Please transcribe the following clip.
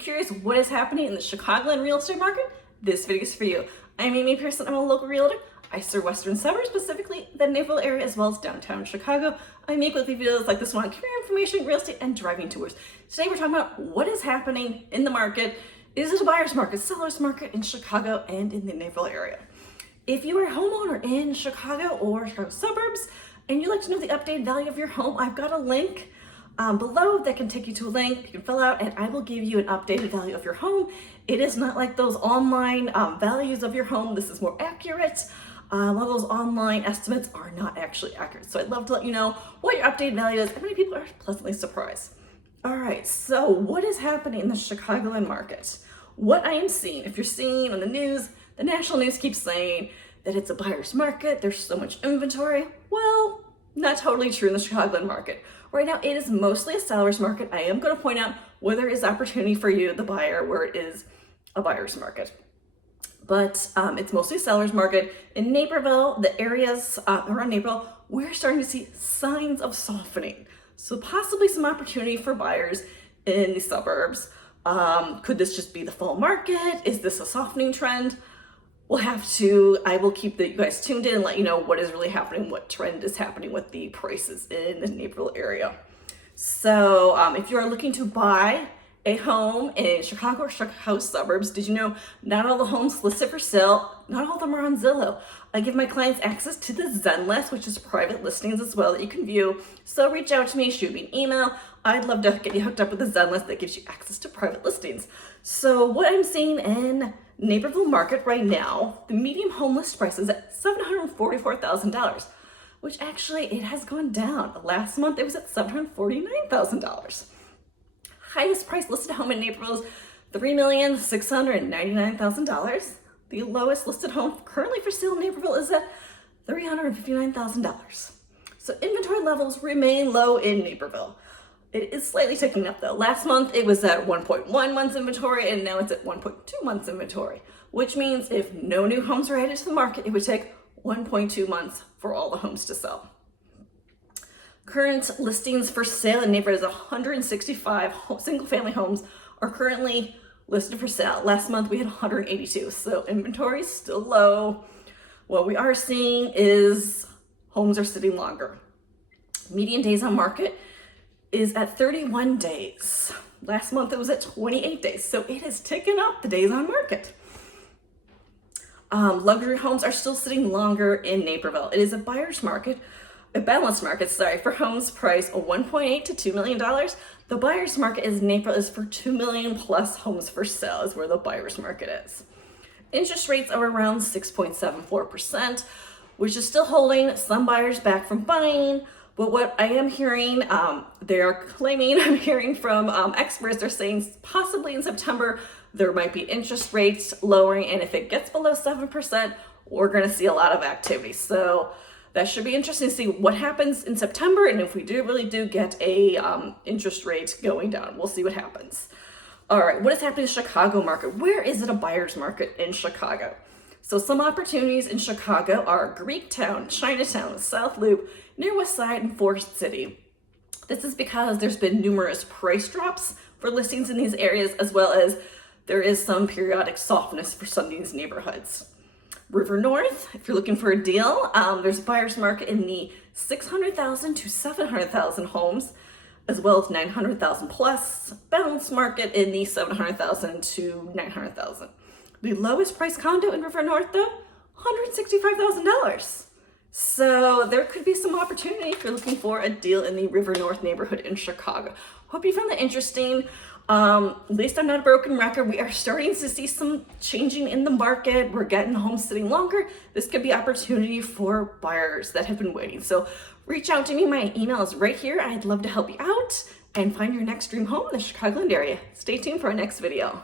Curious what is happening in the Chicagoland real estate market? This video is for you. I'm Amy Pearson. I'm a local realtor. I serve western suburbs, specifically the Naperville area, as well as downtown Chicago. I make weekly videos like this one on career information, real estate, and driving tours. Today we're talking about what is happening in the market. Is it a buyer's market, seller's market in Chicago and in the Naperville area? If you are a homeowner in Chicago or Chicago suburbs and you'd like to know the updated value of your home, I've got a link below that can take you to a link you can fill out, and I will give you an updated value of your home. It is not like those online values of your home. This is more accurate. A lot of those online estimates are not actually accurate. So I'd love to let you know what your updated value is and many people are pleasantly surprised. All right, so what is happening in the Chicagoland market? What I am seeing, if you're seeing on the news, the national news keeps saying that it's a buyer's market, there's so much inventory. Well, not totally true in the Chicagoland market. Right now, it is mostly a seller's market. I am going to point out where there is opportunity for you, the buyer, where it is a buyer's market. But it's mostly a seller's market. In Naperville, the areas around Naperville, we're starting to see signs of softening. So possibly some opportunity for buyers in the suburbs. Could this just be the fall market? Is this a softening trend? I will keep you guys tuned in and let you know what is really happening, what trend is happening with the prices in the Naperville area. So if you are looking to buy a home in Chicago or Chicago suburbs, did you know not all the homes listed for sale, not all of them are on Zillow. I give my clients access to the Zen list, which is private listings as well that you can view. So reach out to me, shoot me an email. I'd love to get you hooked up with the Zen list that gives you access to private listings. So what I'm seeing in Naperville market right now, the median home list price is at $744,000, which actually it has gone down. Last month it was at $749,000. Highest price listed home in Naperville is $3,699,000. The lowest listed home currently for sale in Naperville is at $359,000. So inventory levels remain low in Naperville. It is slightly ticking up though. Last month it was at 1.1 months inventory and now it's at 1.2 months inventory, which means if no new homes are added to the market, it would take 1.2 months for all the homes to sell. Current listings for sale in Naperville is 165 single family homes are currently listed for sale. Last month we had 182, so inventory is still low. What we are seeing is homes are sitting longer. Median days on market is at 31 days. Last month it was at 28 days, so it is ticking up the days on market. Luxury homes are still sitting longer in Naperville. It is a buyer's market, a balanced market, for homes priced $1.8 to $2 million. The buyer's market in Naperville is for 2 million plus homes for sale is where the buyer's market is. Interest rates are around 6.74%, which is still holding some buyers back from buying. But what I am hearing, they are claiming, I'm hearing from experts, they're saying possibly in September, there might be interest rates lowering. And if it gets below 7%, we're gonna see a lot of activity. So that should be interesting to see what happens in September. And if we really do get a interest rate going down, we'll see what happens. All right, what is happening in the Chicago market? Where is it a buyer's market in Chicago? So some opportunities in Chicago are Greektown, Chinatown, South Loop, near West Side, and Forest City. This is because there's been numerous price drops for listings in these areas, as well as there is some periodic softness for some of these neighborhoods. River North, if you're looking for a deal, there's a buyer's market in the 600,000 to 700,000 homes, as well as 900,000 plus. Balanced market in the 700,000 to 900,000. The lowest price condo in River North though, $165,000. So there could be some opportunity if you're looking for a deal in the River North neighborhood in Chicago. Hope you found that interesting. At least I'm not a broken record. We are starting to see some changing in the market. We're getting homes sitting longer. This could be opportunity for buyers that have been waiting. So reach out to me. My email is right here. I'd love to help you out and find your next dream home in the Chicagoland area. Stay tuned for our next video.